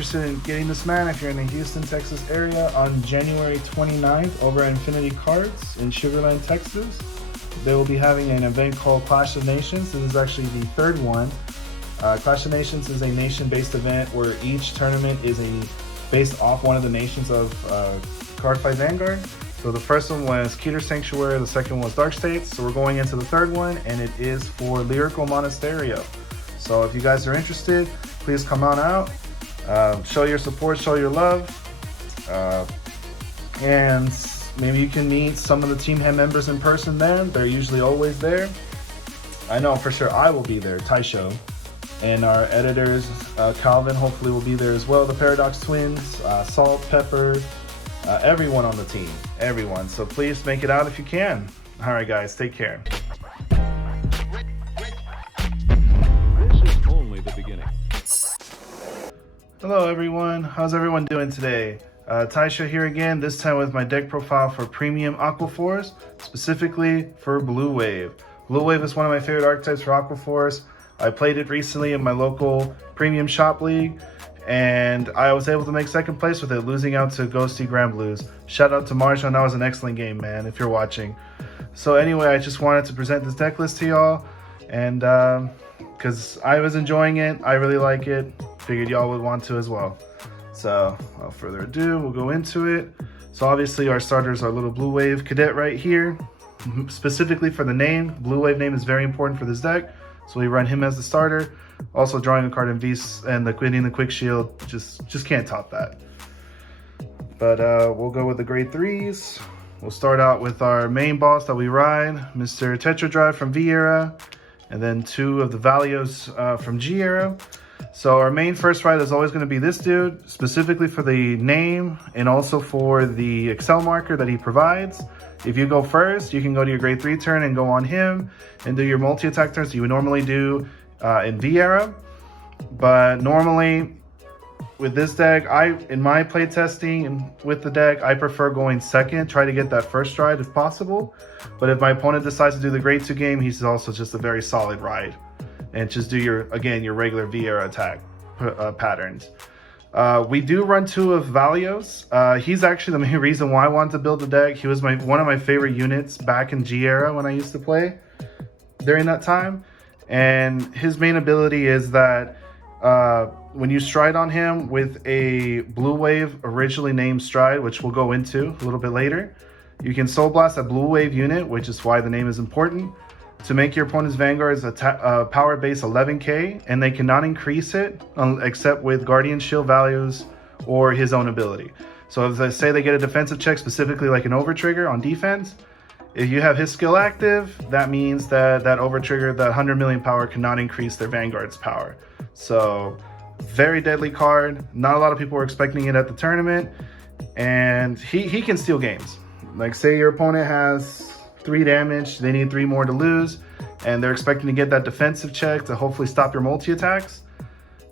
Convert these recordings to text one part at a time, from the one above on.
interested in getting this man, if you're in the Houston, Texas area, on January 29th over at Infinity Cards in Sugar Land, Texas, they will be having an event called Clash of Nations. This is actually the third one. Clash of Nations is a nation-based event where each tournament is based off one of the nations of Cardfight Vanguard. So the first one was Keter Sanctuary, the second one was Dark States. So we're going into the third one, and it is for Lyrical Monasterio. So if you guys are interested, please come on out, show your support, show your love, and maybe you can meet some of the Team Haam members in person there. They're usually always there. I know for sure I will be there, Taicho. And our editors, Kalvin, hopefully will be there as well. The Paradox Twins, Salt, Pepper, everyone on the team, everyone. So please make it out if you can. All right, guys, take care. This is only the beginning. Hello, everyone. How's everyone doing today? Taicho here again, this time with my deck profile for Premium Aqua Force, specifically for Blue Wave. Blue Wave is one of my favorite archetypes for Aqua Force. I played it recently in my local Premium Shop League, and I was able to make second place with it, losing out to Ghosty Grand Blues. Shout out to Marshall, that was an excellent game, man, if you're watching. So anyway, I just wanted to present this deck list to y'all, and because I was enjoying it, I really like it, figured y'all would want to as well. So without further ado, we'll go into it. So obviously our starters are little Blue Wave Cadet right here. Specifically for the name, Blue Wave name is very important for this deck. So we run him as the starter. Also drawing a card in Vs and getting the quick shield, just can't top that. But we'll go with the grade 3s. We'll start out with our main boss that we ride, Mr. Tetra Drive from V era, and then 2 of the Valios from G era. So our main first ride is always going to be this dude, specifically for the name and also for the Excel marker that he provides. If you go first, you can go to your grade 3 turn and go on him and do your multi-attack turns you would normally do in V era. But normally with this deck, in my play testing and with the deck, I prefer going second, try to get that first ride if possible. But if my opponent decides to do the grade 2 game, he's also just a very solid ride. And just do your regular V era attack patterns. We do run 2 of Valios. He's actually the main reason why I wanted to build the deck. He was one of my favorite units back in G era when I used to play during that time. And his main ability is that when you stride on him with a Blue Wave originally named stride, which we'll go into a little bit later, you can Soul Blast a Blue Wave unit, which is why the name is important, to make your opponent's Vanguards power base 11k, and they cannot increase it except with Guardian Shield values or his own ability. So if they say they get a defensive check, specifically like an Overtrigger on defense, if you have his skill active, that means that Overtrigger, that 100 million power, cannot increase their Vanguard's power. So very deadly card. Not a lot of people were expecting it at the tournament, and he can steal games. Like say your opponent has 3 damage, they need 3 more to lose, and they're expecting to get that defensive check to hopefully stop your multi-attacks.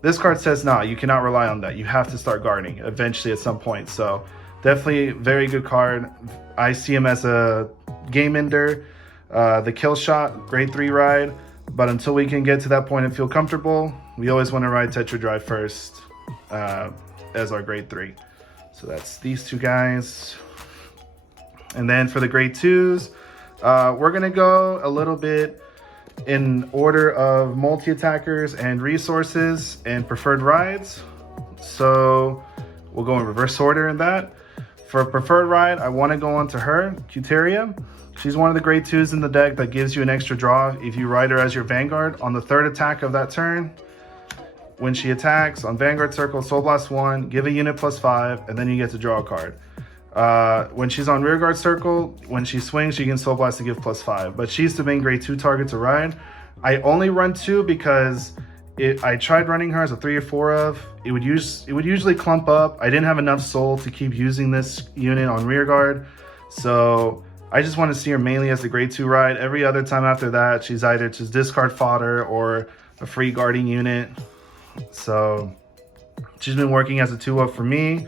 This card says, nah, you cannot rely on that. You have to start guarding eventually at some point. So definitely very good card. I see him as a game ender, the kill shot, grade 3 ride. But until we can get to that point and feel comfortable, we always want to ride Tetra Drive first as our grade 3. So that's these 2 guys. And then for the grade 2s, we're going to go a little bit in order of multi-attackers and resources and preferred rides. So we'll go in reverse order in that. For a preferred ride, I want to go on to her, Cuteria. She's one of the grade 2s in the deck that gives you an extra draw if you ride her as your Vanguard on the 3rd attack of that turn. When she attacks on Vanguard Circle, Soul Blast 1, give a unit +5, and then you get to draw a card. When she's on Rearguard Circle, when she swings, she can Soul Blast to give +5. But she's the main grade 2 target to ride. I only run 2 because I tried running her as a 3 or 4 of. It would usually clump up. I didn't have enough soul to keep using this unit on Rearguard. So I just want to see her mainly as the grade 2 ride. Every other time after that, she's either just discard fodder or a free guarding unit. So she's been working as a 2-up for me.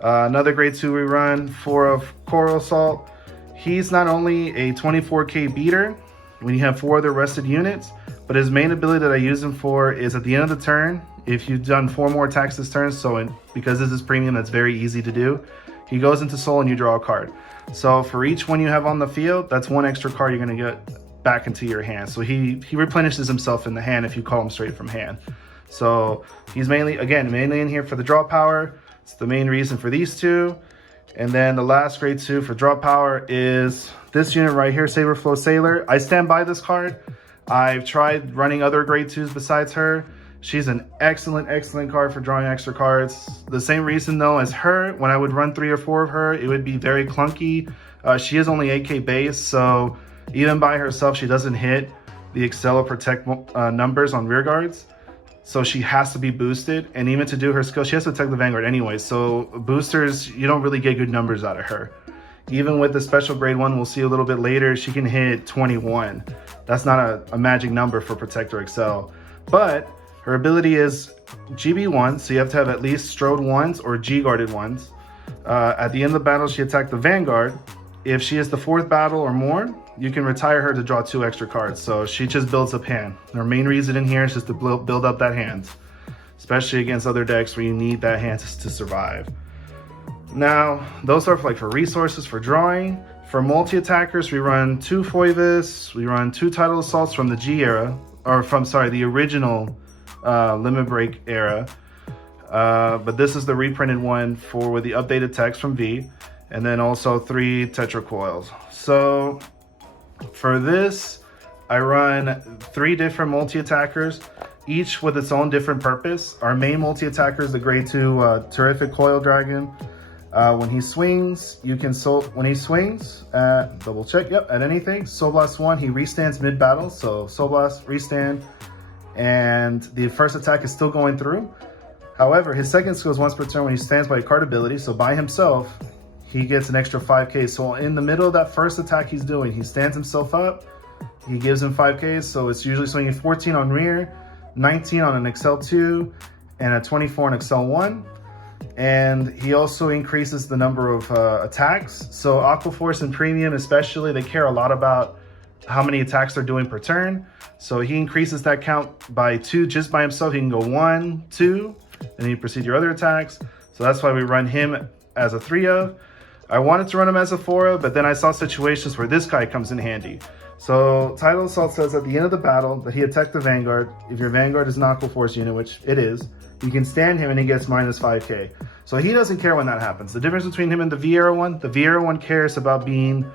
Another grade 2 we run, 4 of Coral Salt. He's not only a 24k beater when you have 4 other rested units, but his main ability that I use him for is at the end of the turn, if you've done 4 more attacks this turn, because this is premium, that's very easy to do. He goes into soul and you draw a card. So for each one you have on the field, that's 1 extra card you're gonna get back into your hand. So he replenishes himself in the hand if you call him straight from hand. So he's mainly in here for the draw power. It's the main reason for these two. And then the last grade 2 for draw power is this unit right here, Saberflow Sailor. I stand by this card. I've tried running other grade 2s besides her. She's an excellent card for drawing extra cards. The same reason though as her, when I would run 3 or 4 of her, it would be very clunky. She is only 8k base, so even by herself, she doesn't hit the Excel or Protect numbers on rear guards. So she has to be boosted, and even to do her skill, she has to attack the Vanguard anyway. So boosters, you don't really get good numbers out of her. Even with the special grade 1, we'll see a little bit later, she can hit 21. That's not a magic number for Protect or Excel. But her ability is GB1, so you have to have at least Strode 1s or G-guarded 1s. At the end of the battle, she attacked the Vanguard. If she is the 4th battle or more, you can retire her to draw 2 extra cards. So she just builds up hand. Her main reason in here is just to build up that hand, especially against other decks where you need that hand to survive. Now, those are for resources for drawing. For multi-attackers, we run 2 Foivis, we run 2 Tidal Assaults from the G era, or the original Limit Break era. But this is the reprinted one with the updated text from V. And then also 3 Tetra Coils. So for this, I run 3 different multi-attackers, each with its own different purpose. Our main multi-attacker is the grade 2 Terrific Coil Dragon. When he swings, double check, yep, at anything, Soul Blast 1, he restands mid-battle. So Soul Blast, restand, and the first attack is still going through. However, his second skill is once per turn when he stands by a card ability, so by himself, he gets an extra 5k. So in the middle of that first attack he's doing, he stands himself up, he gives him 5k, so it's usually swinging 14 on rear, 19 on an Excel 2, and a 24 on Excel 1. And he also increases the number of attacks. So Aqua Force and Premium especially, they care a lot about how many attacks they're doing per turn. So he increases that count by 2 just by himself. He can go 1, 2, and then you proceed your other attacks. So that's why we run him as a 3 of. I wanted to run him as a 4 of, but then I saw situations where this guy comes in handy. So Tidal Assault says at the end of the battle that he attacked the Vanguard. If your Vanguard is an Aqua Force unit, which it is, you can stand him and he gets minus 5k. So he doesn't care when that happens. The difference between him and the Vieira one, the Vieira one cares about being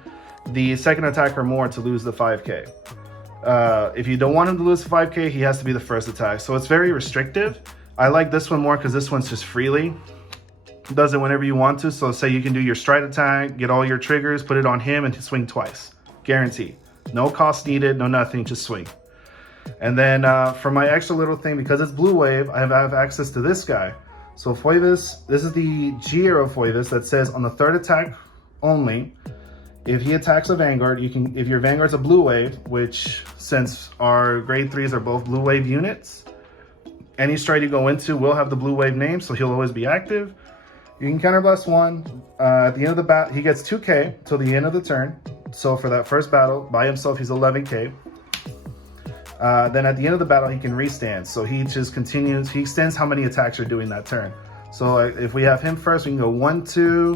the second attacker more to lose the 5k. If you don't want him to lose 5k, he has to be the first attack. So it's very restrictive. I like this one more because this one's just freely. Does it whenever you want to. So say you can do your stride attack, get all your triggers, put it on him and swing twice. Guarantee. No cost needed, no nothing, just swing. And then for my extra little thing, because it's Blue Wave, I have access to this guy. So Foivis, this is the G-Hero Foivis that says on the 3rd attack only, if he attacks a Vanguard, if your Vanguard's a Blue Wave, which since our grade 3s are both Blue Wave units, any stride you go into will have the Blue Wave name, so he'll always be active. You can counterblast 1. At the end of the battle, he gets 2k till the end of the turn. So for that first battle, by himself, he's 11k. Then at the end of the battle, he can restand. So he just continues, he extends how many attacks you're doing that turn. So if we have him first, we can go 1, 2,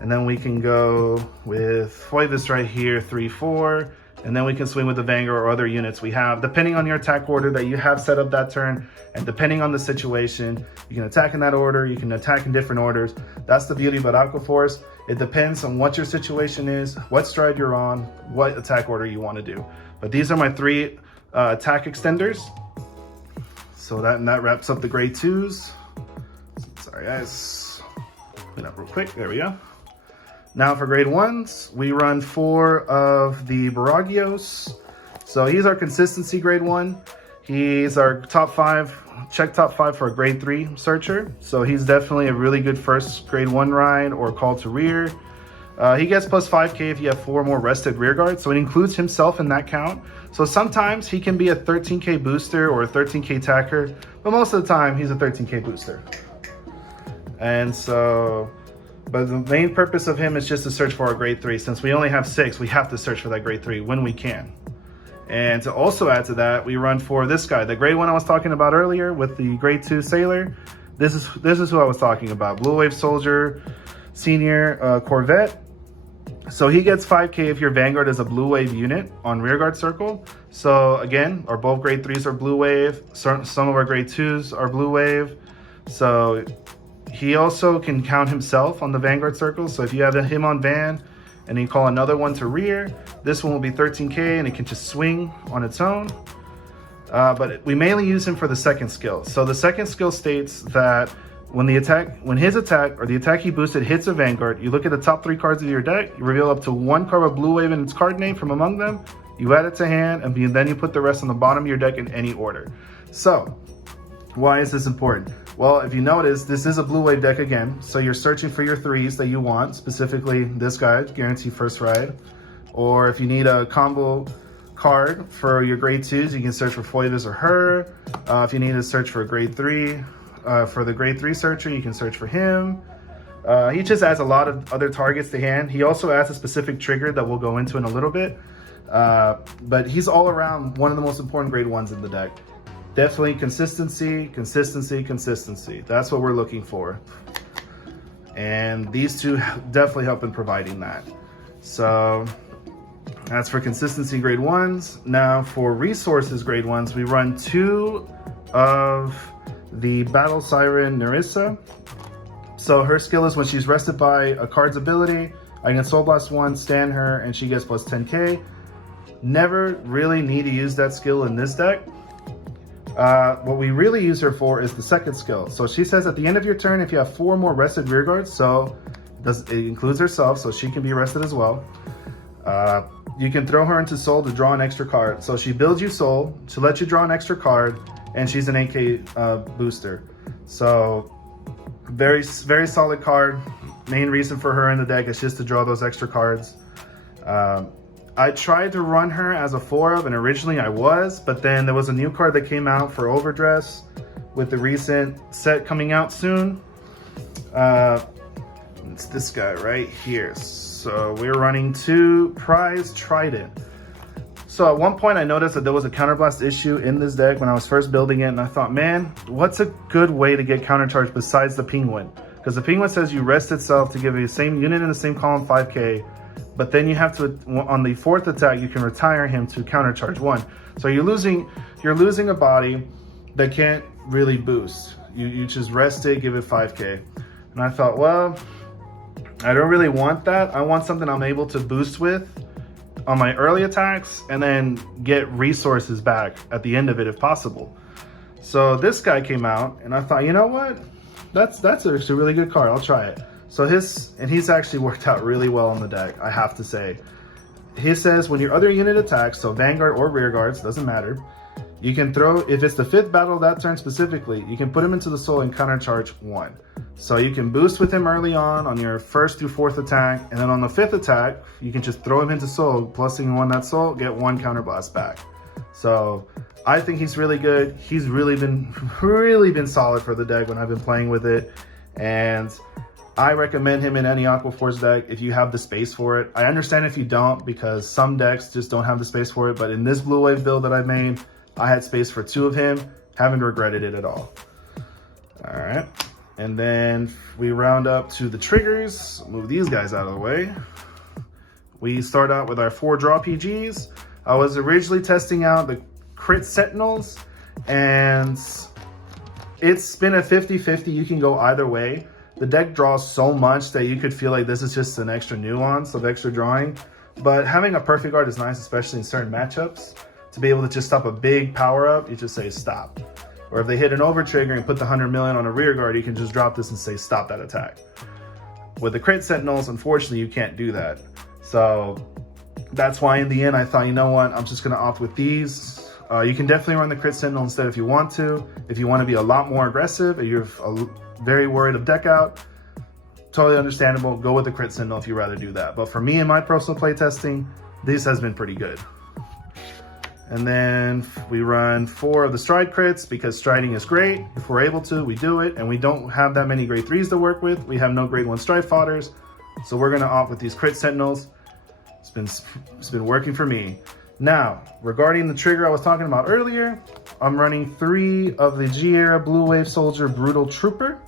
and then we can go with Foivis right here, 3, 4. And then we can swing with the Vanguard or other units we have, depending on your attack order that you have set up that turn, and depending on the situation, you can attack in that order, you can attack in different orders. That's the beauty about Aqua Force. It depends on what your situation is, what stride you're on, what attack order you want to do. But these are my 3 attack extenders. So that wraps up the grade 2s. Sorry guys, clean up real quick, there we go. Now for grade 1s, we run 4 of the Baragios. So he's our consistency grade 1. He's our top 5, check top 5 for a grade 3 searcher. So he's definitely a really good first grade 1 ride or call to rear. He gets plus 5k if you have 4 more rested rear guards. So it includes himself in that count. So sometimes he can be a 13k booster or a 13k attacker, but most of the time he's a 13k booster. And so, but the main purpose of him is just to search for our grade 3. Since we only have 6, we have to search for that grade 3 when we can. And to also add to that, we run for this guy, the grade 1 I was talking about earlier with the grade 2 Sailor. This is who I was talking about, Blue Wave Soldier Senior Corvette. So he gets 5k if your Vanguard is a Blue Wave unit on Rearguard Circle. So again, our both grade 3s are Blue Wave. Some of our grade 2s are Blue Wave. So he also can count himself on the Vanguard Circle. So if you have him on Van and you call another one to rear, this one will be 13k and it can just swing on its own. But we mainly use him for the second skill. So the second skill states that when his attack or the attack he boosted hits a Vanguard, you look at the top 3 cards of your deck, you reveal up to 1 card of Blue Wave and its card name from among them, you add it to hand, and then you put the rest on the bottom of your deck in any order. So, why is this important? Well, if you notice, this is a Blue Wave deck again, so you're searching for your 3s that you want, specifically this guy, guarantee first ride. Or if you need a combo card for your grade 2s, you can search for Foivis or her. If you need to search for a grade 3, for the grade 3 searcher, you can search for him. He just adds a lot of other targets to hand. He also adds a specific trigger that we'll go into in a little bit. But he's all around one of the most important grade 1s in the deck. Definitely consistency, consistency, consistency. That's what we're looking for. And these two definitely help in providing that. So that's for consistency grade 1s. Now for resources grade 1s, we run 2 of the Battle Siren Nerissa. So her skill is when she's rested by a card's ability, I can Soul Blast 1, stand her, and she gets plus 10k. Never really need to use that skill in this deck. What we really use her for is the second skill. So she says at the end of your turn, if you have 4 more rested rear guards, so it includes herself, so she can be rested as well. You can throw her into Soul to draw an extra card. So she builds you Soul, she lets you draw an extra card, and she's an 8k booster. So very, very solid card. Main reason for her in the deck is just to draw those extra cards. I tried to run her as a 4 of, and originally I was, but then there was a new card that came out for Overdress with the recent set coming out soon. It's this guy right here. So we're running 2 Prize Trident. So at one point I noticed that there was a counterblast issue in this deck when I was first building it, and I thought, man, what's a good way to get countercharge besides the Penguin? Because the Penguin says you rest itself to give you the same unit in the same column 5k, but then you have to, on the 4th attack, you can retire him to countercharge 1. So you're losing a body that can't really boost. You just rest it, give it 5k. And I thought, well, I don't really want that. I want something I'm able to boost with on my early attacks and then get resources back at the end of it if possible. So this guy came out and I thought, you know what? That's actually a really good card. I'll try it. So he's actually worked out really well on the deck, I have to say. He says when your other unit attacks, so Vanguard or Rear Guards, doesn't matter, you can throw, if it's the 5th battle of that turn specifically, you can put him into the Soul and countercharge 1. So you can boost with him early on your 1st through 4th attack, and then on the 5th attack, you can just throw him into Soul, plusing 1 that Soul, get 1 counterblast back. So I think he's really good. He's really been solid for the deck when I've been playing with it, and I recommend him in any Aqua Force deck if you have the space for it. I understand if you don't, because some decks just don't have the space for it, but in this Blue Wave build that I made, I had space for 2 of him. Haven't regretted it at all. All right. And then we round up to the triggers. Move these guys out of the way. We start out with our 4 draw PGs. I was originally testing out the Crit Sentinels, and it's been a 50-50. You can go either way. The deck draws so much that you could feel like this is just an extra nuance of extra drawing. But having a perfect guard is nice, especially in certain matchups. To be able to just stop a big power up, you just say stop. Or if they hit an over trigger and put the 100 million on a rear guard, you can just drop this and say stop that attack. With the Crit Sentinels, unfortunately, you can't do that. So that's why in the end I thought, you know what, I'm just gonna opt with these. You can definitely run the Crit Sentinel instead if you want to. If you want to be a lot more aggressive, if you're very worried of deck out, totally understandable. Go with the Crit Sentinel if you rather do that. But for me in my personal play testing, this has been pretty good. And then we run 4 of the Stride crits because striding is great. If we're able to, we do it. And we don't have that many grade 3s to work with. We have no grade 1 stride fodders. So we're gonna opt with these Crit Sentinels. It's been working for me. Now, regarding the trigger I was talking about earlier, I'm running 3 of the G-Era Blue Wave Soldier Brutal Trooper.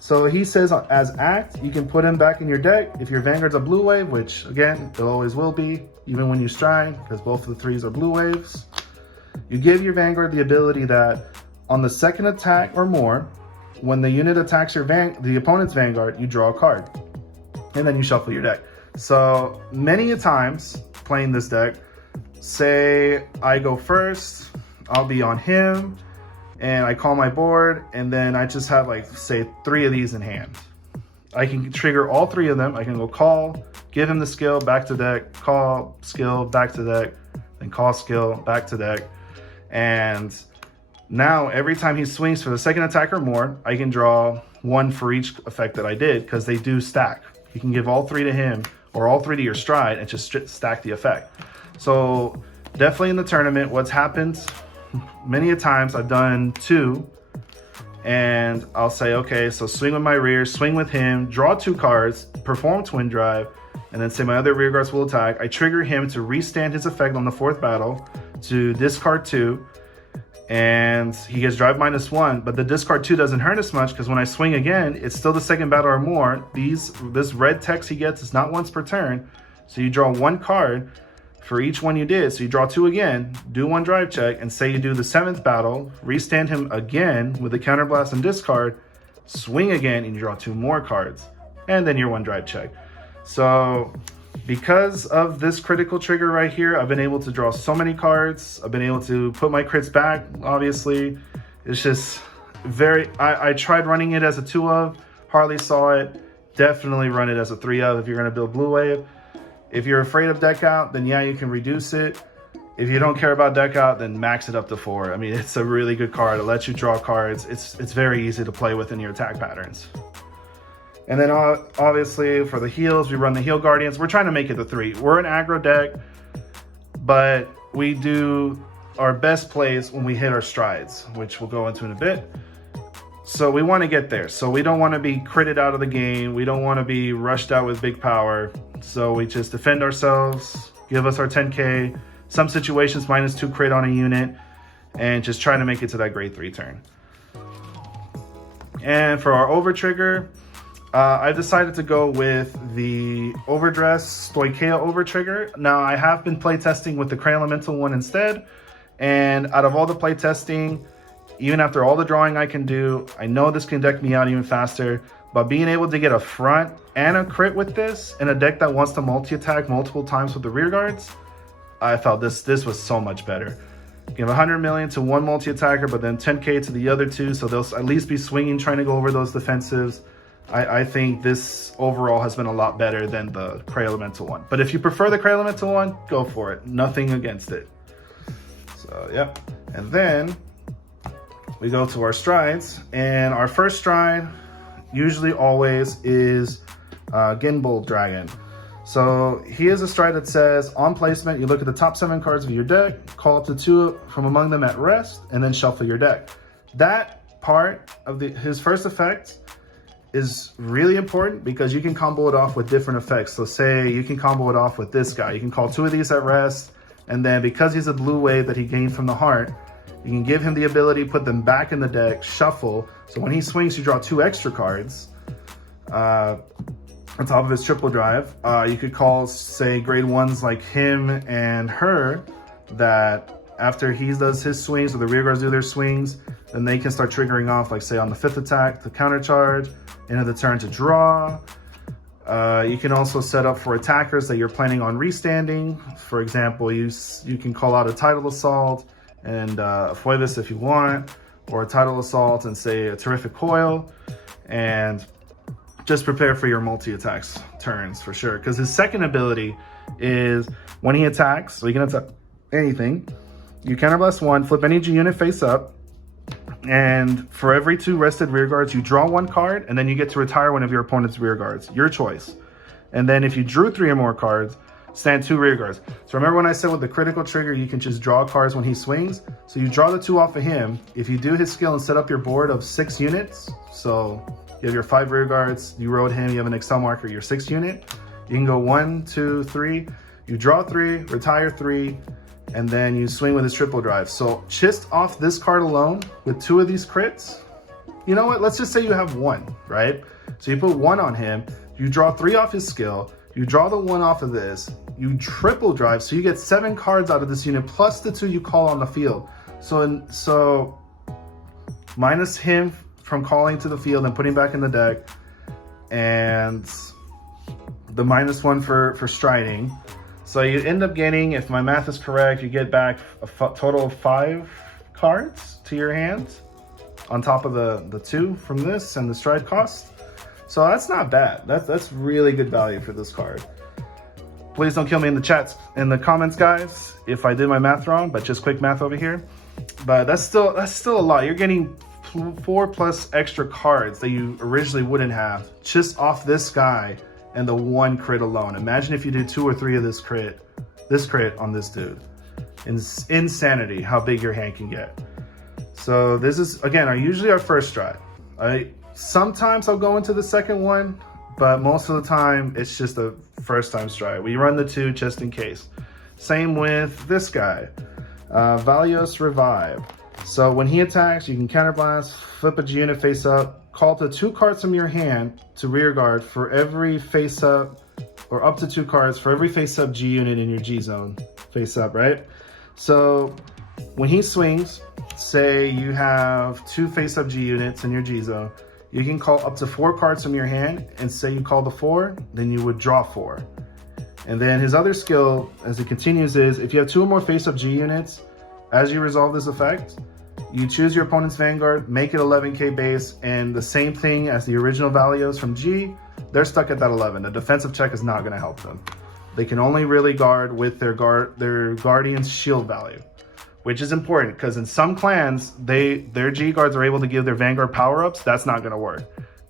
So he says as act, you can put him back in your deck if your Vanguard's a Blue Wave, which again, it always will be, even when you stride, because both of the 3s are Blue Waves. You give your Vanguard the ability that on the second attack or more, when the unit attacks the opponent's Vanguard, you draw a card. And then you shuffle your deck. So many a times playing this deck, say I go first, I'll be on him, and I call my board, and then I just have like, say 3 of these in hand. I can trigger all 3 of them. I can go call, give him the skill, back to deck, call, skill, back to deck, then call, skill, back to deck. And now every time he swings for the second attack or more, I can draw 1 for each effect that I did, because they do stack. You can give all 3 to him or all 3 to your stride and just stack the effect. So definitely in the tournament, what's happened many a times, I've done 2 and I'll say, okay, so swing with my rear, swing with him, draw 2 cards, perform Twin Drive, and then say my other rear guards will attack. I trigger him to restand his effect on the 4th battle to discard 2, and he gets drive -1, but the discard 2 doesn't hurt as much because when I swing again, it's still the second battle or more. This red text he gets is not once per turn, so you draw 1 card for each one you did. So you draw 2 again, do 1 drive check, and say you do the 7th battle, restand him again with a counterblast and discard, swing again, and you draw 2 more cards, and then your 1 drive check. So because of this critical trigger right here, I've been able to draw so many cards. I've been able to put my crits back, obviously. It's just I tried running it as a 2 of, hardly saw it. Definitely run it as a 3 of if you're gonna build Blue Wave. If you're afraid of deck out, then yeah, you can reduce it. If you don't care about deck out, then max it up to 4. I mean, it's a really good card. It lets you draw cards. It's very easy to play with in your attack patterns. And then obviously for the heals, we run the Heal Guardians. We're trying to make it the 3. We're an aggro deck, but we do our best plays when we hit our strides, which we'll go into in a bit. So we want to get there. So we don't want to be critted out of the game. We don't want to be rushed out with big power. So we just defend ourselves, give us our 10K, some situations -2 crit on a unit, and just try to make it to that grade 3 turn. And for our over trigger, I decided to go with the Overdress Stoicheia over trigger. Now I have been playtesting with the Cray Elemental one instead, and out of all the playtesting, even after all the drawing I can do, I know this can deck me out even faster, but being able to get a front and a crit with this in a deck that wants to multi-attack multiple times with the rear guards, I felt this was so much better. Give 100 million to 1 multi-attacker, but then 10K to the other 2, so they'll at least be swinging, trying to go over those defensives. I think this overall has been a lot better than the Cray Elemental one. But if you prefer the Cray Elemental one, go for it. Nothing against it. So, yep. And then we go to our strides, and our first stride usually always is Gimbal Dragon. So he is a stride that says, on placement, you look at the top 7 cards of your deck, call up to 2 from among them at rest, and then shuffle your deck. That part of his first effect is really important because you can combo it off with different effects. So say you can combo it off with this guy. You can call 2 of these at rest, and then because he's a blue wave that he gained from the heart, you can give him the ability, put them back in the deck, shuffle. So when he swings, you draw 2 extra cards on top of his triple drive. You could call, say, grade 1s like him and her, that after he does his swings or the rear guards do their swings, then they can start triggering off, like say on the 5th attack, the counter charge, end of the turn to draw. You can also set up for attackers that you're planning on restanding. For example, you can call out a Tidal Assault and a Fuevis if you want, or a Tidal Assault and say a Terrific Coil, and just prepare for your multi-attacks turns for sure. Because his second ability is when he attacks, so he can attack anything, you counterblast 1, flip any G unit face up, and for every 2 rested rear guards, you draw 1 card, and then you get to retire one of your opponent's rear guards, your choice. And then if you drew 3 or more cards, stand 2 rear guards. So remember when I said with the critical trigger, you can just draw cards when he swings? So you draw the 2 off of him. If you do his skill and set up your board of 6 units, so you have your 5 rear guards, you rode him, you have an Excel marker, your 6th unit, you can go 1, 2, 3, you draw 3, retire 3, and then you swing with his triple drive. So just off this card alone, with 2 of these crits, you know what? Let's just say you have 1, right? So you put 1 on him, you draw 3 off his skill, you draw the 1 off of this, you triple drive, so you get 7 cards out of this unit, plus the 2 you call on the field. So minus him from calling to the field and putting back in the deck, and the -1 for striding. So you end up getting, if my math is correct, you get back a total of 5 cards to your hand on top of the 2 from this and the stride cost. So that's not bad. That's really good value for this card. Please don't kill me in the comments, guys, if I did my math wrong, but just quick math over here. But that's still a lot. You're getting 4 plus extra cards that you originally wouldn't have just off this guy and the 1 crit alone. Imagine if you did 2 or 3 of this crit on this dude. Insanity how big your hand can get. So this is, again, usually our first stride. Sometimes I'll go into the second one, but most of the time it's just a first time stride. We run the 2 just in case. Same with this guy, Valios Revive. So when he attacks, you can counterblast, flip a G unit face up, call to 2 cards from your hand to rear guard for every face up, or up to 2 cards for every face up G unit in your G zone face up, right? So when he swings, say you have 2 face up G units in your G zone, you can call up to 4 cards from your hand, and say you call the 4, then you would draw 4. And then his other skill, as it continues, is if you have 2 or more face up G units, as you resolve this effect, you choose your opponent's Vanguard, make it 11k base, and the same thing as the original Valios from G, they're stuck at that 11. The defensive check is not going to help them. They can only really guard with their Guardian's shield value, which is important because in some clans, their G guards are able to give their Vanguard power-ups. That's not going to work.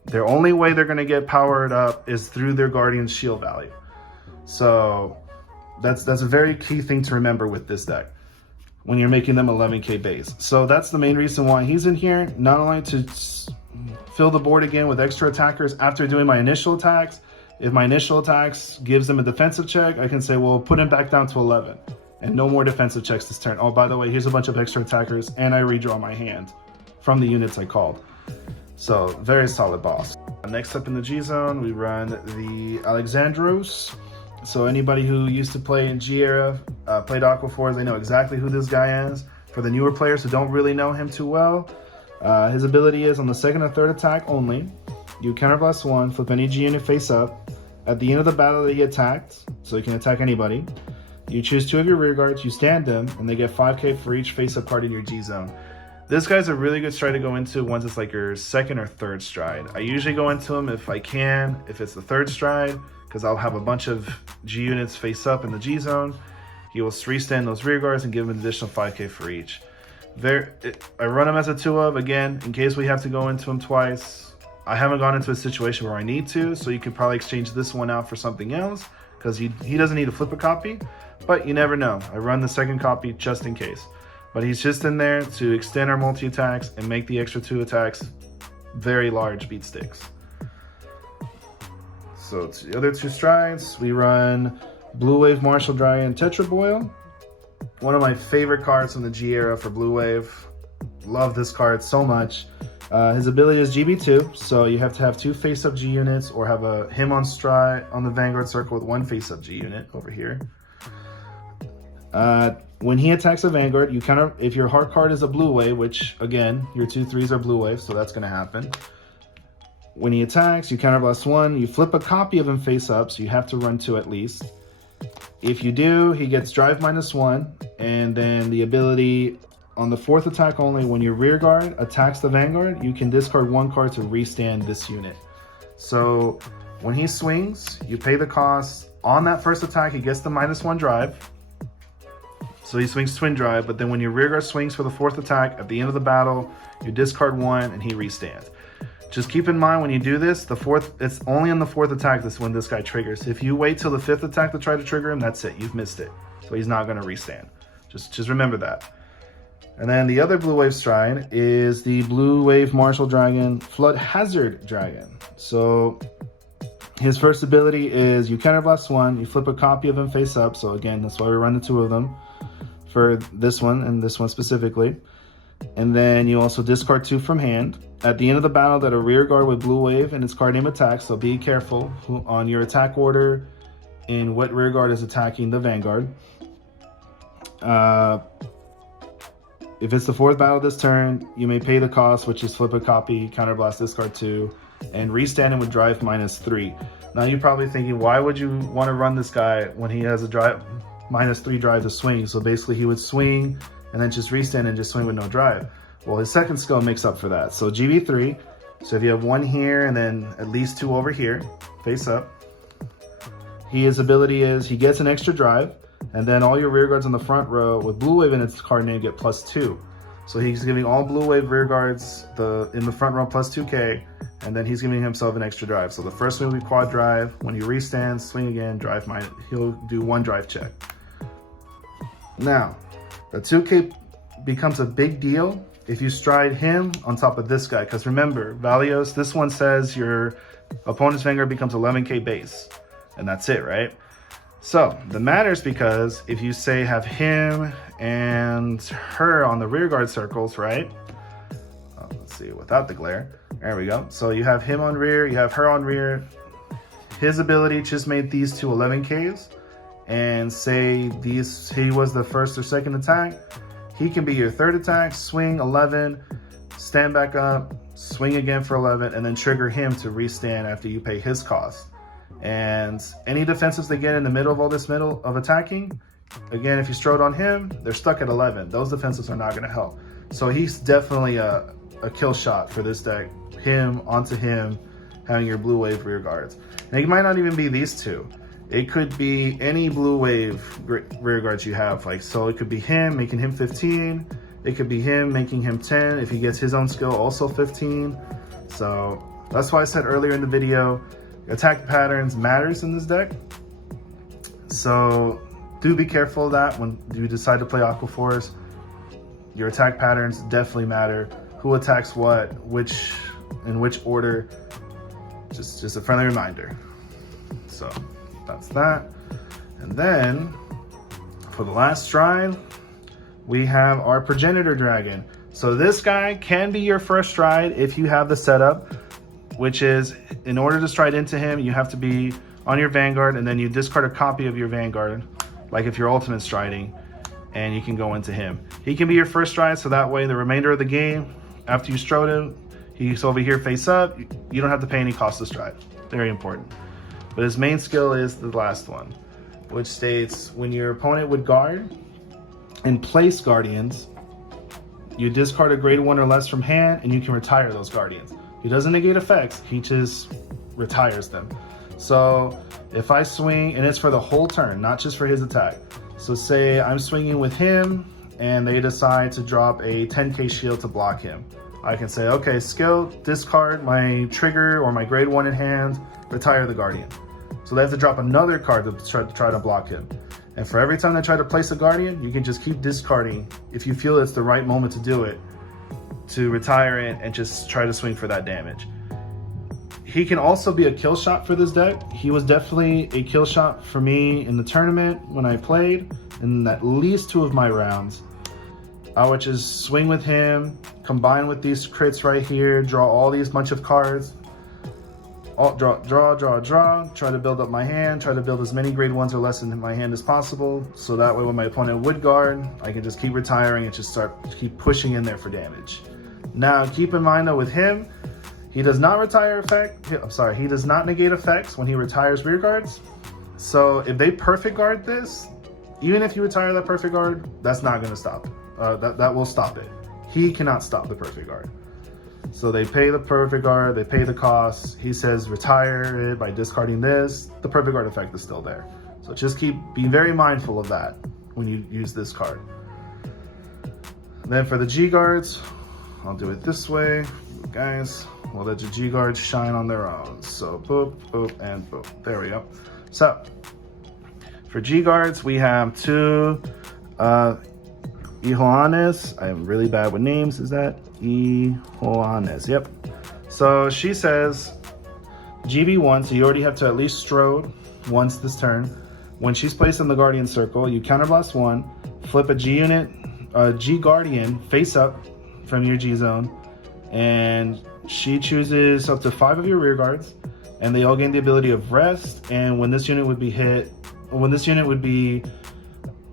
Their only way they're going to get powered up is through their Guardian's shield value. So that's a very key thing to remember with this deck when you're making them 11k base. So that's the main reason why he's in here, not only to fill the board again with extra attackers after doing my initial attacks. If my initial attacks gives them a defensive check, I can say, well, put him back down to 11 and no more defensive checks this turn. Oh, by the way, here's a bunch of extra attackers and I redraw my hand from the units I called. So very solid boss. Next up in the G zone, we run the Alexandros. So anybody who used to play in G era, played Aqua Force, they know exactly who this guy is. For the newer players who don't really know him too well, his ability is on the 2nd or 3rd attack only, you counterblast 1, flip any G unit face up. At the end of the battle they get attacked, so you can attack anybody. You choose 2 of your rear guards, you stand them, and they get 5k for each face up card in your G zone. This guy's a really good stride to go into once it's like your 2nd or 3rd stride. I usually go into him if I can, if it's the 3rd stride, because I'll have a bunch of G units face up in the G zone. He will restand those rear guards and give him an additional 5k for each. I run him as a 2 of, again, in case we have to go into him twice. I haven't gone into a situation where I need to, so you could probably exchange this one out for something else, because he doesn't need to flip a copy, but you never know. I run the 2nd copy just in case. But he's just in there to extend our multi-attacks and make the extra 2 attacks very large beat sticks. So to the other 2 strides, we run Blue Wave Martial Dragon Tetra Boil. One of my favorite cards from the G era for Blue Wave. Love this card so much. His ability is GB2, so you have to have 2 face-up G units or have him on stride on the Vanguard circle with 1 face-up G unit over here. When he attacks a Vanguard, if your heart card is a Blue Wave, which again, your 2/3s are Blue Wave, so that's going to happen. When he attacks, you counterblast 1, you flip a copy of him face up, so you have to run 2 at least. If you do, he gets drive -1, and then the ability on the 4th attack only, when your rear guard attacks the Vanguard, you can discard 1 card to restand this unit. So when he swings, you pay the cost. On that 1st attack, he gets the -1 drive. So he swings twin drive, but then when your rear guard swings for the 4th attack, at the end of the battle, you discard 1 and he restands. Just keep in mind when you do this, it's only on the 4th attack that's when this guy triggers. If you wait till the 5th attack to try to trigger him, that's it, you've missed it. So he's not gonna restand. Just remember that. And then the other Blue Wave stride is the Blue Wave Martial Dragon Flood Hazard Dragon. So his first ability is you counterblast 1, you flip a copy of him face up. So again, that's why we run the 2 of them. for this one and this one specifically. And then you also discard 2 from hand. At the end of the battle, that a rear guard with blue wave and its card name attacks, so be careful on your attack order in what rear guard is attacking the vanguard. If it's the 4th battle this turn, you may pay the cost, which is flip a copy, counterblast, discard 2, and restand him with drive -3. Now you're probably thinking, why would you want to run this guy when he has a drive -3 drive to swing? So basically he would swing and then just restand and just swing with no drive. Well, his second skill makes up for that. So GV3, so if you have 1 here and then at least 2 over here, face up. His ability is he gets an extra drive, and then all your rear guards on the front row with blue wave in its card name get +2. So he's giving all blue wave rear guards in the front row +2k, and then he's giving himself an extra drive. So the first one will be quad drive. When you restand, swing again, drive minus, he'll do 1 drive check. Now, the 2k becomes a big deal if you stride him on top of this guy, because remember, Valios, this one says your opponent's vanguard becomes 11k base, and that's it, right? So that matters because if you say have him and her on the rear guard circles, right? Let's see, without the glare. There we go. So you have him on rear, you have her on rear. His ability just made these 2 11Ks, and say he was the 1st or 2nd attack. He can be your 3rd attack, swing 11, stand back up, swing again for 11, and then trigger him to restand after you pay his cost. And any defensives they get in the middle of all this middle of attacking, again, if you strode on him, they're stuck at 11. Those defensives are not going to help. So he's definitely a kill shot for this deck. Him onto him, having your blue wave rear guards. And it might not even be these 2. It could be any blue wave rear guards you have. Like, so it could be him, making him 15. It could be him, making him 10. If he gets his own skill, also 15. So that's why I said earlier in the video, attack patterns matters in this deck. So do be careful of that when you decide to play Aqua Force. Your attack patterns definitely matter. Who attacks what, in which order. Just a friendly reminder. So that's that. And then for the last stride, we have our Progenitor Dragon. So this guy can be your first stride if you have the setup, which is, in order to stride into him, you have to be on your Vanguard, and then you discard a copy of your Vanguard, like if you're ultimate striding, and you can go into him. He can be your first stride, so that way the remainder of the game, after you strode him, he's over here face up, you don't have to pay any cost to stride. Very important. But his main skill is the last one, which states when your opponent would guard and place Guardians, you discard a grade 1 or less from hand, and you can retire those Guardians. He doesn't negate effects, he just retires them. So if I swing, and it's for the whole turn, not just for his attack. So say I'm swinging with him, and they decide to drop a 10k shield to block him. I can say, okay, skill, discard my trigger or my grade 1 in hand, retire the Guardian. So they have to drop another card to try to block him. And for every time they try to place a Guardian, you can just keep discarding if you feel it's the right moment to do it, to retire it and just try to swing for that damage. He can also be a kill shot for this deck. He was definitely a kill shot for me in the tournament when I played, in at least 2 of my rounds. I would just swing with him, combine with these crits right here, draw all these bunch of cards, draw, try to build up my hand, try to build as many grade 1s or less in my hand as possible, so that way when my opponent would guard, I can just keep retiring and just keep pushing in there for damage. Now keep in mind though, with him, he does not he does not negate effects when he retires rear guards. So if they perfect guard this, even if you retire that perfect guard, that's not going to stop it. That will stop it. He cannot stop the perfect guard. So they pay the perfect guard, they pay the cost. He says retire it by discarding this. The perfect guard effect is still there. So just be very mindful of that when you use this card. Then for the G guards, I'll do it this way, guys. We'll let the G guards shine on their own. So boop, boop, and boop. There we go. So for G guards, we have 2 Ihoanes. I am really bad with names. Is that Ihoanes? Yep. So she says GB1, so you already have to at least strode once this turn. When she's placed in the Guardian Circle, you counterblast 1. flip a G unit, a G Guardian face up from your G zone, and she chooses up to 5 of your rear guards, and they all gain the ability of rest. And when this unit would be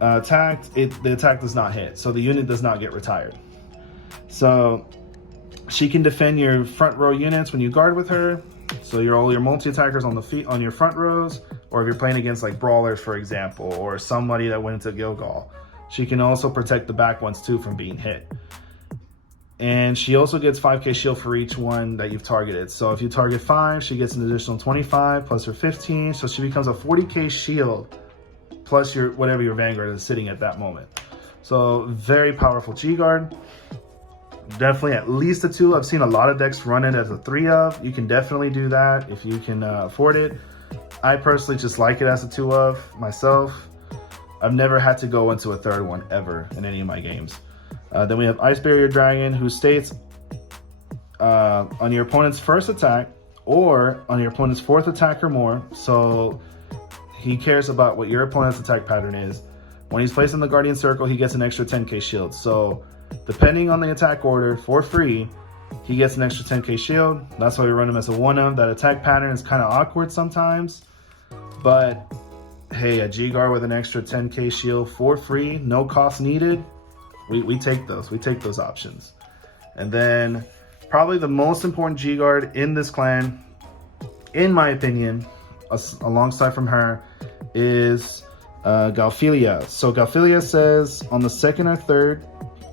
attacked, the attack does not hit, so the unit does not get retired. So she can defend your front row units when you guard with her. So all your multi-attackers on your front rows, or if you're playing against like brawlers, for example, or somebody that went into Gilgal. She can also protect the back ones too from being hit. And she also gets 5k shield for each one that you've targeted. So if you target 5, she gets an additional 25 plus her 15. So she becomes a 40k shield plus whatever your Vanguard is sitting at that moment. So very powerful G-Guard. Definitely at least a 2. I've seen a lot of decks run it as a 3 of. You can definitely do that if you can afford it. I personally just like it as a 2 of myself. I've never had to go into a 3rd one ever in any of my games. Then we have Ice Barrier Dragon, who states on your opponent's first attack or on your opponent's 4th attack or more. So he cares about what your opponent's attack pattern is. When he's placed in the Guardian Circle, he gets an extra 10k shield. So depending on the attack order, for free, he gets an extra 10k shield. That's why we run him as a 1-of. That attack pattern is kind of awkward sometimes, but hey, a G-Guard with an extra 10k shield for free, no cost needed. We take those options. And then probably the most important G-Guard in this clan, in my opinion, alongside from her, is Galphilia. So Galphilia says on the 2nd or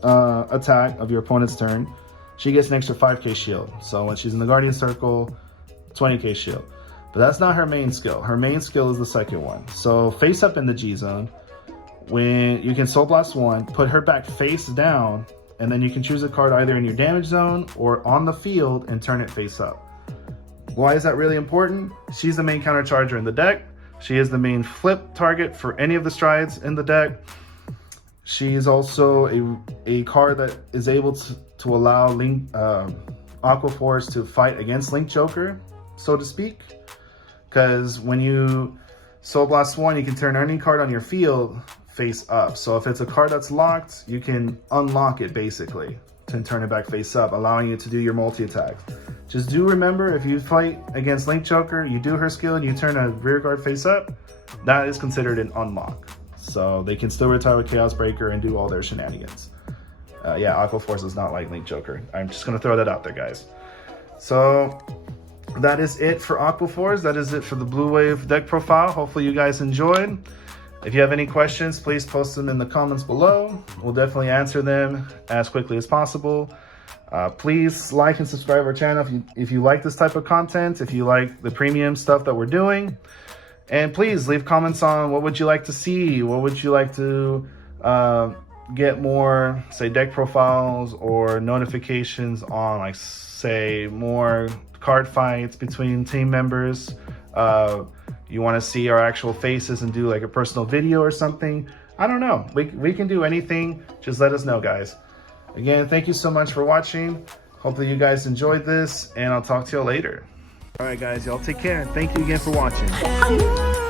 3rd attack of your opponent's turn, she gets an extra 5k shield. So when she's in the Guardian Circle, 20k shield. But that's not her main skill. Her main skill is the 2nd one. So face up in the G zone, when you can Soul Blast 1, put her back face down, and then you can choose a card either in your damage zone or on the field and turn it face up. Why is that really important? She's the main counter charger in the deck. She is the main flip target for any of the strides in the deck. She is also a card that is able to allow Aqua Force to fight against Link Joker, so to speak. Because when you Soul Blast 1, you can turn any card on your field face up. So if it's a card that's locked, you can unlock it basically to turn it back face up, allowing you to do your multi-attacks. Just do remember, if you fight against Link Joker, you do her skill and you turn a rear guard face up, that is considered an unlock. So they can still retire with Chaos Breaker and do all their shenanigans. Yeah, Aqua Force is not like Link Joker. I'm just gonna throw that out there, guys. So that is it for Aqua Force. That is it for the Blue Wave deck profile. Hopefully you guys enjoyed. If you have any questions, please post them in the comments below. We'll definitely answer them as quickly as possible. Please like and subscribe our channel if you like this type of content, if you like the premium stuff that we're doing. And please leave comments on what would you like to see, what would you like to get more, say, deck profiles or notifications on, like, say, more card fights between team members. You want to see our actual faces and do like a personal video or something. I don't know. We can do anything. Just let us know, guys. Again, thank you so much for watching. Hopefully you guys enjoyed this, and I'll talk to you later. All right, guys, y'all take care. Thank you again for watching.